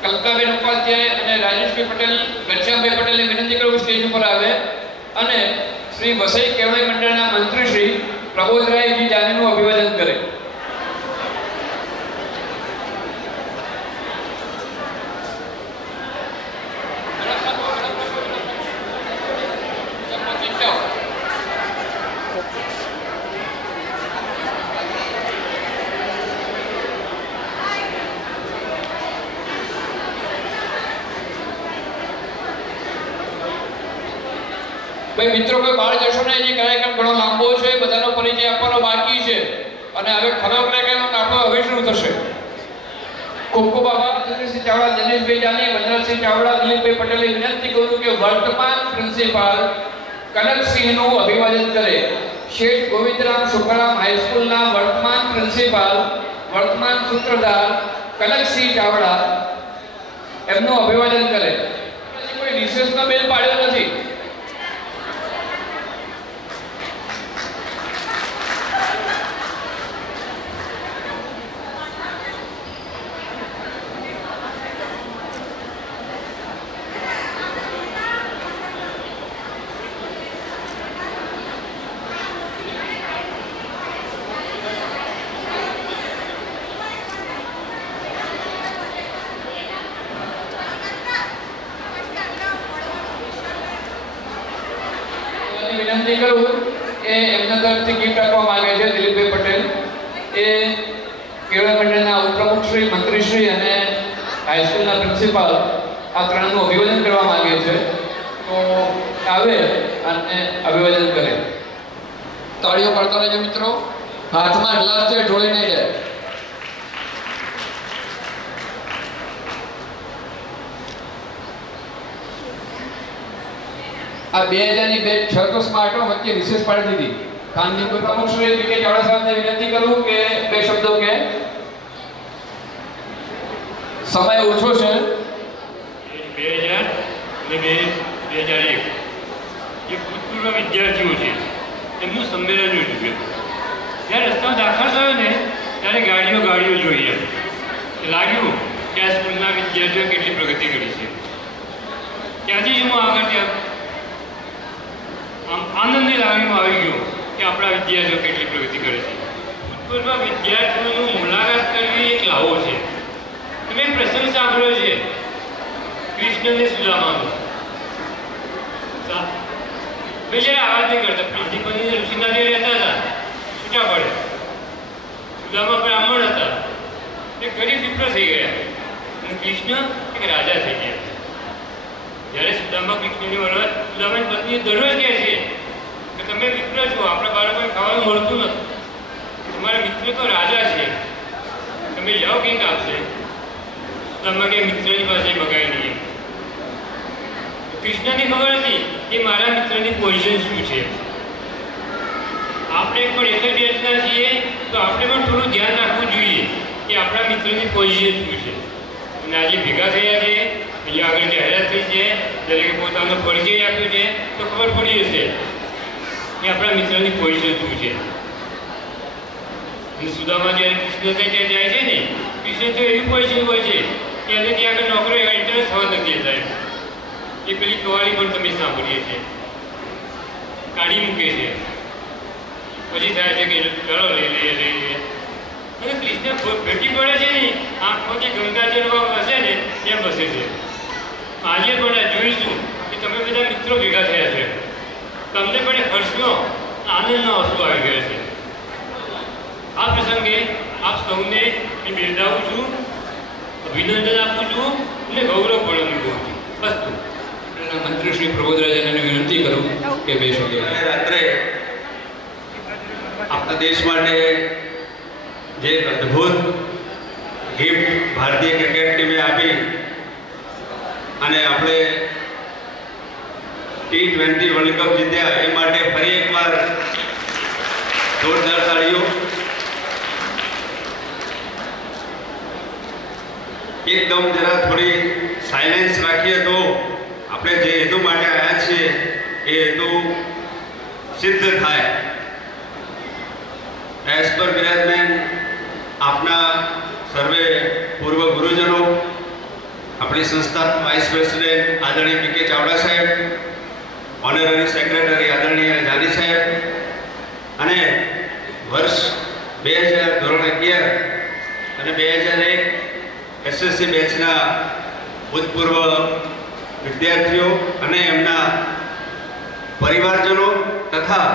કલ્પનાબેન ઉપાધ્યાય અને રાજેશભાઈ પટેલ, ઘનશ્યામભાઈ પટેલને વિનંતી કરું સ્ટેજ ઉપર આવે અને શ્રી વસઈ કેળવણી મંડળના મંત્રી શ્રી પ્રબોધરાયજી જાનીનું અભિવાદન કરે. ભાઈ મિત્રો, કોઈ બહાર જશો ને, જે કાર્યક્રમ ઘણો લાંબો છે, બધાનો પરિચય આપવાનો બાકી છે અને હવે ખરો કાર્યક્રમ આપણો હવે શરૂ થશે. ખૂબ ખૂબ આભાર. દિનેશસિંહ ચાવડા, દિનેશભાઈ જાની, વંદરાજસિંહ ચાવડા, દિલીપભાઈ પટેલે વિનંતી કરું કે વર્તમાન પ્રિન્સિપાલ કનકસિંહનું અભિવાદન કરે. શેઠ ગોવિંદરામ શુક્લામ હાઈસ્કૂલના વર્તમાન પ્રિન્સિપાલ, વર્તમાન સૂત્રધાર કનકસિંહ ચાવડા એમનું અભિવાદન કરે. કોઈ રિસેસનો બેલ પાડ્યો નથી. વિનંતી કરું એ એમના તરફથી ગિફ્ટ આપવા માંગે છે દિલીપભાઈ પટેલ. એ કેળવણી મંડળના ઉપપ્રમુખ શ્રી, મંત્રી શ્રી અને હાઈસ્કૂલના પ્રિન્સિપાલ આ ત્રણનું અભિવાદન કરવા માંગે છે. તો આવે અને અભિવાદન કરે. તાળીઓ પાડતા રહેજો મિત્રો. હાથમાં ગ્લાસ છે, ઢોળી નહીં જાય. આ 2000ની બેચ 6 તો સ્માર્ટો વચ્ચે વિશેષ પાડી દીધી. ખાનની પ્રમુખ શ્રી પીકે ચાવડા સાહેબને વિનંતી કરું કે બે શબ્દો કે. સમય ઓછો છે. 2000 અને 2001 જે ભૂતપૂર્વ વિદ્યાર્થીઓ છે એમનું સંમેલન યોજ્યું. જ્યારે રસ્તામાં દાખલ થયો ને ત્યારે ગાડીઓ જોઈએ લાગ્યું કે આ સ્કૂલના વિદ્યાર્થીઓ કેટલી પ્રગતિ કરી છે. ત્યાંથી જ હું આગળ ત્યાં આમ આનંદની લાગણીમાં આવી ગયો કે આપણા વિદ્યાર્થીઓ કેટલી પ્રગતિ કરે છે. ભૂતપૂર્વ વિદ્યાર્થીઓનું મુલાકાત કરવી એક લાવો છે. તમે પ્રસંગ સાંભળ્યો છે કૃષ્ણને સુદામાનો. જ્યારે આવાજ નહીં કરતા, પ્રાંતિપતિ ઋષિનાથે રહેતા હતા, છૂટા પડે. સુદામા બ્રાહ્મણ હતા, તે ગરીબ વિપ્ર થઈ ગયા અને કૃષ્ણ એક રાજા થઈ ગયા. જ્યારે સુદામા કૃષ્ણની વરવાદ સુદામાની પત્ની દરરોજ કહે છે કે તમે મિત્ર છો, આપણા બાળકોને ખાવાનું મળતું નથી, તમારા મિત્ર તો રાજા છે, તમે જાઓ કંઈક આપશે. સુદામા કે મિત્રની પાસે મગાવી લઈએ. કૃષ્ણને ખબર હતી કે મારા મિત્રની પોઝિશન શું છે. તો આપણે પણ થોડું ધ્યાન રાખવું જોઈએ કે આપણા મિત્રની પોઝિશન શું છે. અને આજે ભેગા થયા છે, અહીંયા આગળ જાહેરાત થઈ છે, દરેકે પોતાનો પરિચય આપ્યો છે, તો ખબર પડી જશે કે આપણા મિત્રની પોઝિશન શું છે. અને સુદામા જ્યારે કૃષ્ણ ત્યાં જાય છે ને, કૃષ્ણ તો એવી પોઝિશન હોય છે કે એને ત્યાં આગળ નોકરી ઇન્ટરેસ્ટ થવા નથી સાહેબ. એ પેલી કવાલી પણ તમે સાંભળીએ છીએ, કાઢી મૂકે છે, પછી થાય છે કે ચલો લઈ લઈએ. અને કૃષ્ણ ભેટી પડે છે ને, આંખમાંથી ગંગાજળ હશે ને ત્યાં બસે છે. આજે પણ જોઈશું કે તમે બધા મિત્રો ભેગા થયા છે, તમને પણ હર્ષનો આનંદનો આંસુ આવી ગયા છે. આ પ્રસંગે આપ સૌને હું બિરદાવું છું, અભિનંદન આપું છું અને ગૌરવ પણ અનુભવું છું. અસ્તુ. મંત્રી શ્રી પ્રબોધરાજને વિનંતી કરું કે બેસો. રાત્રે આપણા દેશ માટે જે અદ્ભુત ગિફ્ટ ભારતીય ક્રિકેટ ટીમે આપી અને આપણે T20 વર્લ્ડ કપ જીત્યા, એ માટે ફરી એકવાર જોરદાર તાળીઓ. એકદમ જરા થોડી સાયલેન્સ રાખીએ તો આપણે જે હેતુ માટે આવ્યા છીએ એ હેતુ સિદ્ધ થાય. એઝ પર બિરાજમાન આપના સર્વે પૂર્વ ગુરુજનો, આપણી સંસ્થા વાઇસ પ્રેસિડેન્ટ આદરણીય પી.કે. ચાવડા સાહેબ, ઓનરરી સેક્રેટરી આદરણીય જાની સાહેબ, અને વર્ષ 2000 ધોરણ 11 અને 2001 એસએસસી બેચના ભૂતપૂર્વ વિદ્યાર્થીઓ અને એમના પરિવારજનો તથા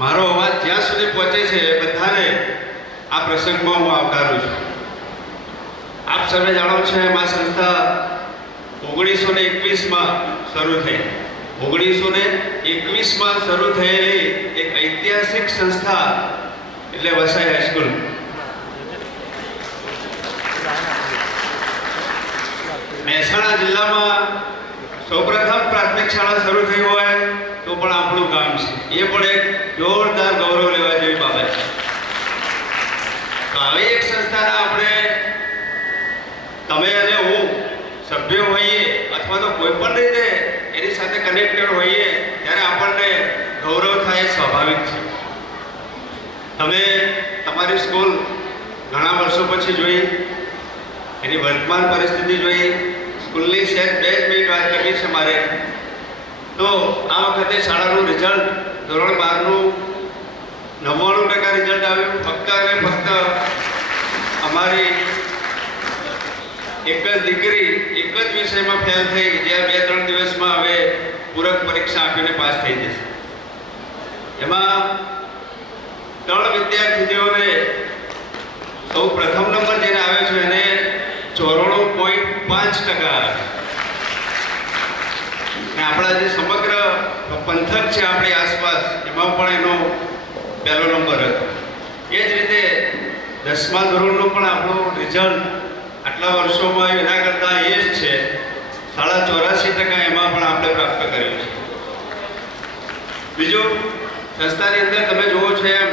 મારો અવાજ જ્યાં સુધી પહોંચે છે એ બધાને આ પ્રસંગમાં હું આવકારું છું. આપ સર્વે જાણો છો એમ આ સંસ્થા 1921માં શરૂ થઈ. 1921માં શરૂ થયેલી એક ઐતિહાસિક સંસ્થા એટલે વસાઈ હાઈસ્કૂલ. મહેસાણા જિલ્લામાં સૌપ્રથમ પ્રાથમિક શાળા શરૂ થઈ હોય તો પણ આપણું ગામ છે. એ પણ એક જોરદાર ગૌરવ લેવા જેવી બાબત છે. તો આવી એક સંસ્થાના આપણે તમે અને હું સભ્ય હોઈએ અથવા તો કોઈ પણ રીતે એની સાથે કનેક્ટેડ હોઈએ ત્યારે આપણને ગૌરવ થાય એ સ્વાભાવિક છે. તમે તમારી સ્કૂલ ઘણા વર્ષો પછી જોઈ, એની વર્તમાન પરિસ્થિતિ જોઈ. સ્કૂલની સેટ 2 મિનિટ વાત કરવી છે મારે. તો આ વખતે શાળાનું રિઝલ્ટ ધોરણ 12નું 99% રિઝલ્ટ આવ્યું. ફક્ત અને ફક્ત અમારી એક જ દીકરી એક જ વિષયમાં ફેલ થઈ, જ્યાં 2-3 દિવસમાં હવે પૂરક પરીક્ષા આપીને પાસ થઈ જશે. એમાં 3 વિદ્યાર્થીઓને સૌ પ્રથમ નંબર જેને આવ્યો છે એને 94.5% આવે. અને આપણા જે સમગ્ર પંથક છે આપણી આસપાસ એમાં પણ એનો પહેલો નંબર હતો. એ જ રીતે 10મા ધોરણનું પણ આપણું રિઝલ્ટ આટલા વર્ષોમાં એના કરતાં એ જ છે. 84% એમાં પણ આપણે પ્રાપ્ત કર્યું છે. બીજું, સંસ્થાની અંદર તમે જુઓ છો એમ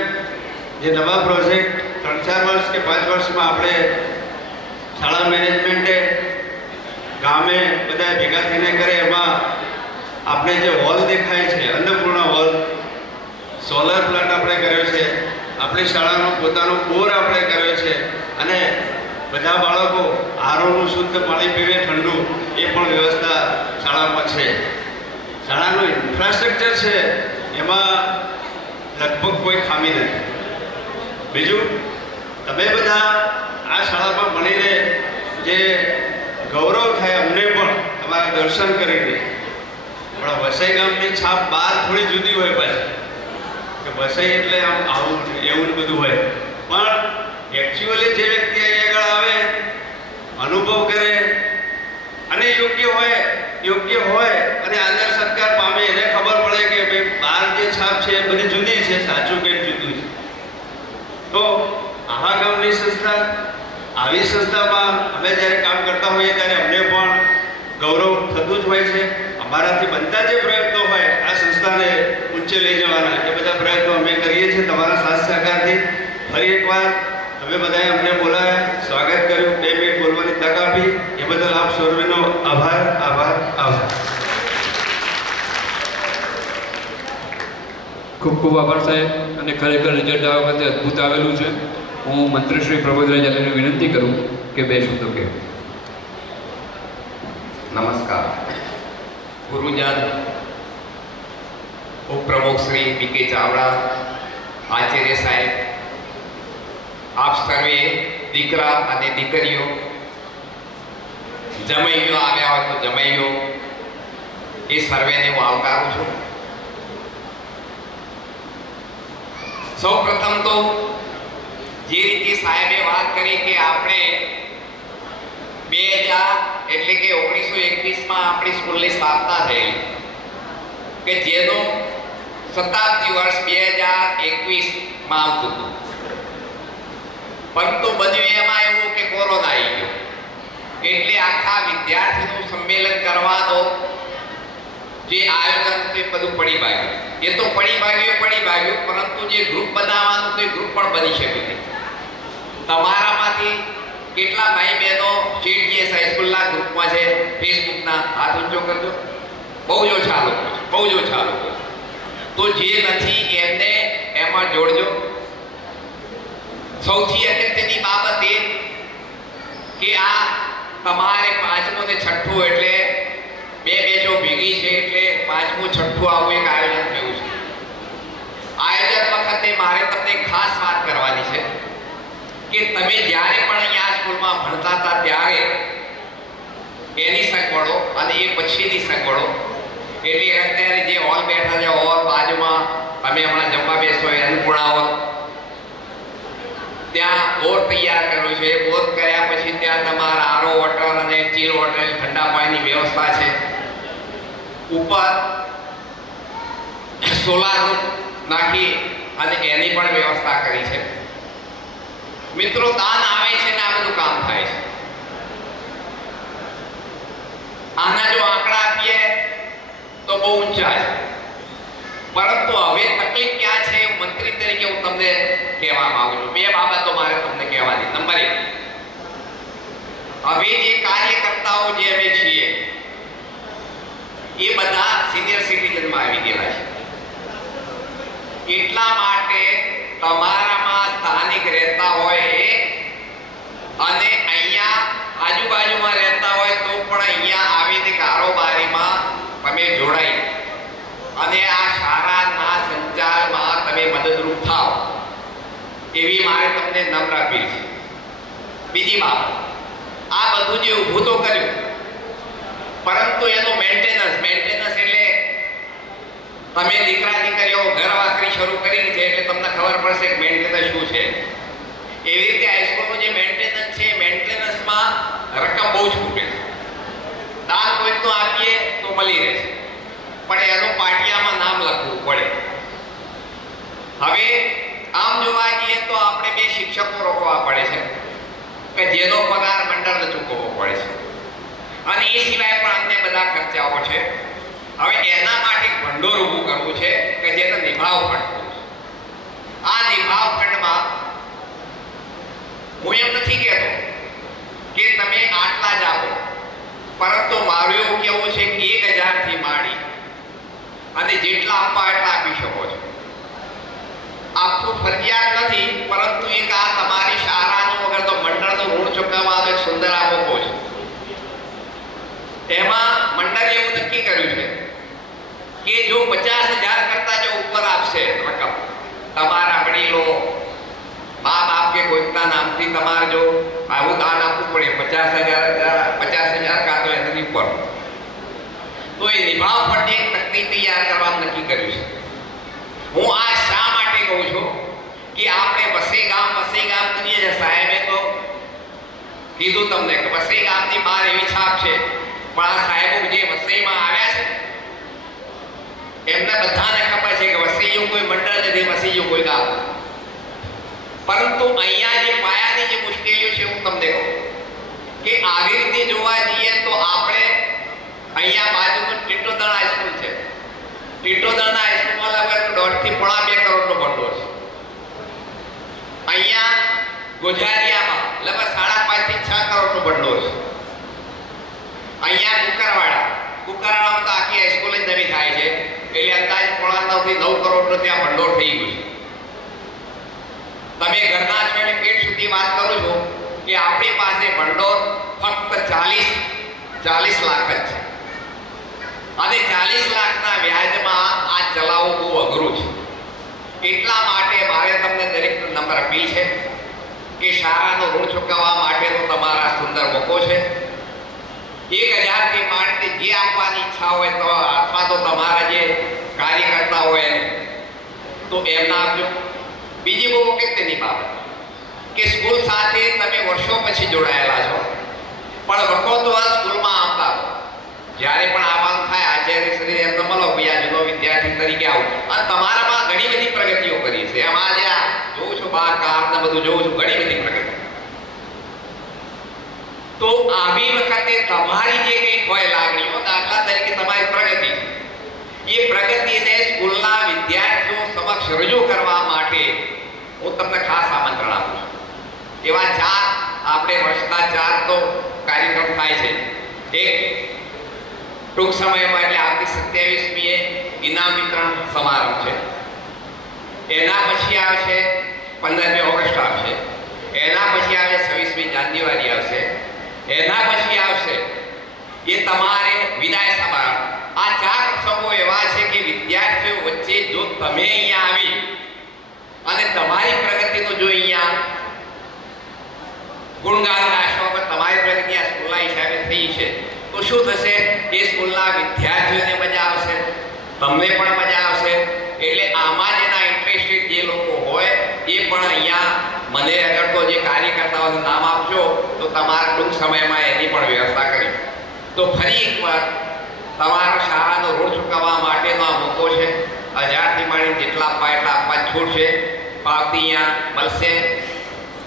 જે નવા પ્રોજેક્ટ 3-4 વર્ષ કે 5 વર્ષમાં આપણે શાળા મેનેજમેન્ટે ગામે બધા ભેગા થઈને કરે, એમાં આપણે જે હોલ દેખાય છે અન્નપૂર્ણા હોલ, સોલર પ્લાન્ટ આપણે કર્યો છે, આપણી શાળાનો પોતાનો બોર આપણે કર્યો છે, અને બધા બાળકો આરોનું શુદ્ધ પાણી પીવે ઠંડુ એ પણ વ્યવસ્થા શાળામાં છે. શાળાનું ઇન્ફ્રાસ્ટ્રક્ચર છે એમાં લગભગ કોઈ ખામી નથી. બીજું, તમે બધા આ શાળામાં ભણીને જે ગૌરવ થાય અમને પણ તમારા દર્શન કરીને. પણ વસઈ ગામની છાપ બહાર થોડી જુદી હોય પાછી, કે વસઈ એટલે આમ આવું એવું બધું હોય, પણ એકચ્યુઅલી જે વ્યક્તિ અહીં આગળ આવે, અનુભવ કરે અને યોગ્ય હોય અને આદર સત્કાર પામે, એને ખબર પડે કે ભાઈ બહાર જે છાપ છે એ બધી જુદી છે, સાચું કંઈક જુદું છે. તો આહા ગામની સંસ્થા, આવી સંસ્થામાં અમે જ્યારે કામ કરતા હોઈએ ત્યારે અમને પણ ગૌરવ થતું જ હોય છે. અમારાથી બનતા જે પ્રયત્નો હોય આ સંસ્થાને ઊંચે લઈ જવાના, એ બધા પ્રયત્નો અમે કરીએ છીએ તમારા સાથ સહકારથી. ફરી એકવાર તમે બધાએ અમને બોલાવ્યા, સ્વાગત કર્યું, 2 મિનિટ બોલવાની તક આપી એ બદલ આપ સર્વેનો આભાર આભાર આભાર. ખૂબ ખૂબ આભાર સાહેબ. અને ખરેખર રિઝલ્ટ આ વખતે અદ્ભુત આવેલું છે. હું મંત્રી શ્રી પ્રબોધરાજ આચાર્યને વિનંતી કરું કે 2 શબ્દો કહે. નમસ્કાર. ગુરુજન, ઉપપ્રમુખ શ્રી પી.કે. ચાવડા, આચાર્ય સાહેબ, આપ સર્વે દીકરા અને દીકરીઓ, જમૈયો આવ્યા હોય તો જમૈયો, એ સર્વેને હું આવકારું છું. સૌ પ્રથમ તો જે રીતે સાહેબે વાત કરી કે આપણે 2000 એટલે કે 1921માં આપણી સ્કૂલની સ્થાપના થઈ, કે જેનો શતાબ્દી વર્ષ 2021માં આવતું હતું. પરંતુ બન્યું એમાં એવું કે કોરોના આવી ગયો, એટલે આખા વિદ્યાર્થીનું સંમેલન કરવાનો જે આયોજન તે બધું પડી ભાગ્યું. એ તો પડી ભાગ્યું, પરંતુ જે ગ્રુપ બનાવવાનું તો એ ગ્રુપ પણ બની શક્યું નહીં. તમારામાંથી કેટલા ભાઈ બહેનો જેડીએસ હાઈસ્કૂલના ગ્રુપમાં છે, ફેસબુકના? હાથ ઊંચો કરજો. બહુ જ ઓછા લોકો છે, બહુ જ ઓછા લોકો. તો જે નથી એમને એમાં જોડજો. સૌથી અગત્યની બાબત એ કે આ તમારે 5મું ને 6ઠું એટલે 2 બેચો ભેગી છે, એટલે 5મું 6ઠું આવું એક આયોજન થયું છે. આયોજન વખતે મારે તમને ખાસ વાત કરવાની છે કે તમે જ્યારે પણ અહીંયા સ્કૂલમાં ભણતા હતા ત્યારે એની સગવડો અને એ પછીની સગવડો, એટલે અત્યારે જે હોલ બેઠા છે, હોલ બાજુમાં તમે હમણાં જમવા બેસો એ અન્નપૂર્ણા હોલ, ત્યાં બોર તૈયાર કર્યો છે. બોર કર્યા પછી ત્યાં તમારા આરો વોટર અને ચીલ વોટર ઠંડા પાણીની વ્યવસ્થા છે. ઉપર સોલાર રૂમ નાખી અને એની પણ વ્યવસ્થા કરી છે. મિત્રો, દાન આવે છે ને આ બધું કામ થાય છે. આના જો આંકડા આપીએ તો બહુ ઊંચા છે, પરંતુ હવે તકલીફ ક્યાં છે હું મંત્રી તરીકે હું તમને કહેવા માંગુ છું. 2 બાબતો મારે તમને કહેવાની. નંબર 1, હવે જે કાર્યકર્તાઓ જે અમે છીએ એ બધા સિનિયર સિટીઝનમાં આવી ગયેલા છે. એટલા માટે તમારામાં સ્થાનિક રહેતા હોય અને અહીંયા આજુબાજુમાં રહેતા હોય તો પણ અહીંયા આવીને કારોબારીમાં તમે જોડાઈ અને આ શાળાના સંચાલનમાં તમે મદદરૂપ થાઓ એવી મારે તમને નમ્ર અપીલ છે. બીજી બાબત, આ બધું જે ઊભું તો કર્યું, પરંતુ એનો મેન્ટેનન્સ એટલે તમે દીકરા દીકરીઓ ઘર વાકરી શરૂ કરી છે એટલે તમને ખબર પડશે કે મેન્ટેનન્સ શું છે. એવી રીતે હાઈસ્કૂલનું જે મેન્ટેનન્સ છે, મેન્ટેનન્સમાં રકમ બહુ જ ખૂટે છે. દાન કોઈનું આપીએ તો મળી રહે છે, પણ એનું પાટિયામાં નામ લખવું પડે. હવે આમ જોવા જઈએ તો આપણે 2 શિક્ષકો રોકવા પડે છે કે જેનો પગાર મંડળને ચૂકવવો પડે છે, અને એ સિવાય પણ અન્ય બધા ખર્ચાઓ છે. હવે એના માટે ભંડોળ ઊભું કરવું છે કે જેને નિભાવ ફંડ કહું છું. આ નિભાવ ફંડમાં હું એમ નથી કહેતો કે તમે આટલા જ આપો, પરંતુ મારું એવું કહેવું છે કે 1000 થી માંડી અને જેટલા આપવા એટલા આપી શકો છો. આપવું ફરજિયાત નથી, પરંતુ એક આ તમારી શાળાનું વગર તો મંડળનું ઋણ ચૂકવવાનો એક સુંદર આ મોકો છે. એમાં મંડળે એવું નક્કી કર્યું છે કે જો 50,000 કરતા જો ઉપર આપશે રકમ, તમારા વડીલો, મા બાપ કે કોઈના નામથી તમારે જો આવું દાન આપવું પડે 50,000 કાં તો એનાથી ઉપર, તો એ નિભાવ ફંડ એક તકતી તૈયાર કરવાનું નક્કી કર્યું છે. હું આ શા માટે કહું છું કે આપણે વસઈ ગામ કરીએ છીએ. સાહેબે તો કીધું તમને કે વસઈ ગામની બહાર એવી છાપ છે, પણ આ સાહેબો જે વસઈમાં આવ્યા છે એમને બધાને ખબર છે કે વસઈયું કોઈ મંડળ નથી, વસઈયું કોઈ ગામ નથી. પરંતુ અહીંયા જે પાયાની જે મુશ્કેલીઓ છે હું તમને કહું કે આવી રીતે જોવા જઈએ તો આપણે અહીંયા બાજુનું ટીટોદળ હાઈસ્કૂલ છે. ટીટોદળના હાઈસ્કૂલમાં લગભગ 1.5 થી 2.5 કરોડનો ભંડોળ છે. અહીંયા ગોઝારિયામાં લગભગ 5.5 થી 6 કરોડનું ભંડોળ છે. અહીંયા કુકરવાડામાં તો આખી હાઈસ્કૂલ જ નવી થાય છે એટલે અંદાજે 9.5 થી 9 કરોડનું ત્યાં ભંડોળ થઈ ગયું છે. તમે ઘરના છો એટલે પેટ સુધી વાત કરું છું કે આપણી પાસે ભંડોળ ફક્ત 40 લાખ જ છે અને 40 લાખના વ્યાજમાં આ ચલાવવું બહુ અઘરું છે. એટલા માટે મારે તમને દરેક નંબર અપીલ છે કે શાળાનું ઋણ ચૂકવવા માટેનો તમારા સુંદર મોકો છે. 1000 થી માંડીને જે આપવાની ઈચ્છા હોય તો અથવા તો તમારા જે કાર્યકર્તા હોય તો એમના આપજો. બીજી બહુ અગત્યની બાબત કે સ્કૂલ સાથે તમે વર્ષો પછી જોડાયેલા છો પણ વખતવાર સ્કૂલમાં આવતા જ્યારે પણ આવવાનું થાય આચાર્યશ્રી એમને મળો બીજા જૂનો વિદ્યાર્થી તરીકે આવો અને તમારામાં ઘણી બધી પ્રગતિઓ કરી છે. એમાં જે જોઉં છું બાર કાર ને બધું જોઉં છું ઘણી બધી પ્રગતિ. તો આવી વખતે તમારી જે કંઈ હોય લાગણીઓ દાખલા તરીકે તમારી પ્રગતિ એ પ્રગતિને સ્કૂલના વિદ્યાર્થીઓ સમક્ષ રજૂ કરવા માટે હું તમને ખાસ આમંત્રણ આપું છું. એવા 4 આપણે વર્ષના 4 તો કાર્યક્રમ થાય છે. એક ટૂંક સમયમાં એટલે આવતી 27મીએ ઇનામ વિતરણ સમારંભ છે. એના પછી આવશે 15મી ઓગસ્ટ આવશે. એના પછી આવે 26મી જાન્યુઆરી આવશે. એના પછી આવશે એ તમારે વિદાય સમારંભ. આ 4 પ્રસંગો એવા છે કે વિદ્યાર્થીઓ વચ્ચે જો તમે અહીંયા આવી અને તમારી પ્રગતિનો જો અહીંયા ગુણગાન ગાશો કે તમારી પ્રગતિ આ સ્કૂલના હિસાબે થઈ છે તો શું થશે? એ સ્કૂલના વિદ્યાર્થીઓને મજા આવશે, તમને પણ મજા આવશે. એટલે આમાં જેના ઇન્ટરેસ્ટેડ જે લોકો હોય એ પણ અહીંયા મને અગર તો જે કાર્યકર્તાઓનું નામ આપજો તો તમારા ટૂંક સમયમાં એની પણ વ્યવસ્થા કરી. તો ફરી એકવાર તમારા શાળાનો ઋણ ચૂકવવા માટેનો આ મોકો છે. 1000 થી માંડીને જેટલા આપવા એટલા આપવા છૂટ છે. પાવતી અહીંયા મળશે.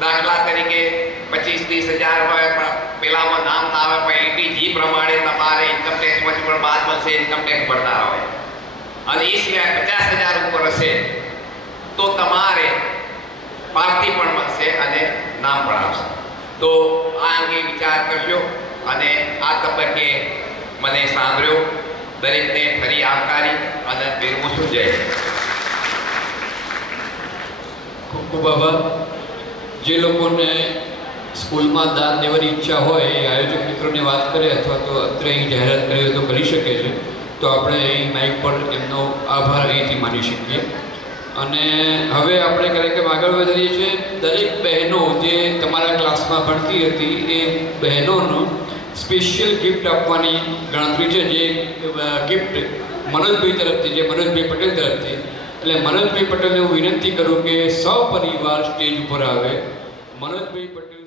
દાખલા તરીકે 25-30 હજાર હોય પણ પેલામાં નામ ના આવે પણ એટીજી પ્રમાણે તમારે ઇન્કમ ટેક્સમાંથી પણ બાદ મળશે ઇન્કમ ટેક્સ ભરનાર હોય અને એ સિવાય 50,000 ઉપર હશે તો તમારે પાવતી પણ મળશે અને નામ પણ આવશે. તો આ અંગે વિચાર કરજો અને આ તબક્કે મને સાંભળ્યો દરેકને ફરી આવકારી અને વિરમું છું. જય ખૂબ ખૂબ આભાર. જે લોકોને સ્કૂલમાં દાન દેવાની ઈચ્છા હોય એ આયોજક મિત્રોને વાત કરે અથવા તો અત્રે અહીં જાહેરાત કરી હોય તો કરી શકે છે. તો આપણે અહીં માઇક પર એમનો આભાર અહીંથી માની શકીએ. અને હવે આપણે કાર્યક્રમ આગળ વધીએ છીએ. દરેક બહેનો જે તમારા ક્લાસમાં ભણતી હતી એ બહેનોનો સ્પેશિયલ ગિફ્ટ આપવાની ગણતરી છે. જે ગિફ્ટ મનોજભાઈ તરફથી, જે મનોજભાઈ પટેલ તરફથી. એટલે મનોજભાઈ પટેલને હું વિનંતી કરું કે સપરિવાર સ્ટેજ ઉપર આવે. મનોજભાઈ પટેલ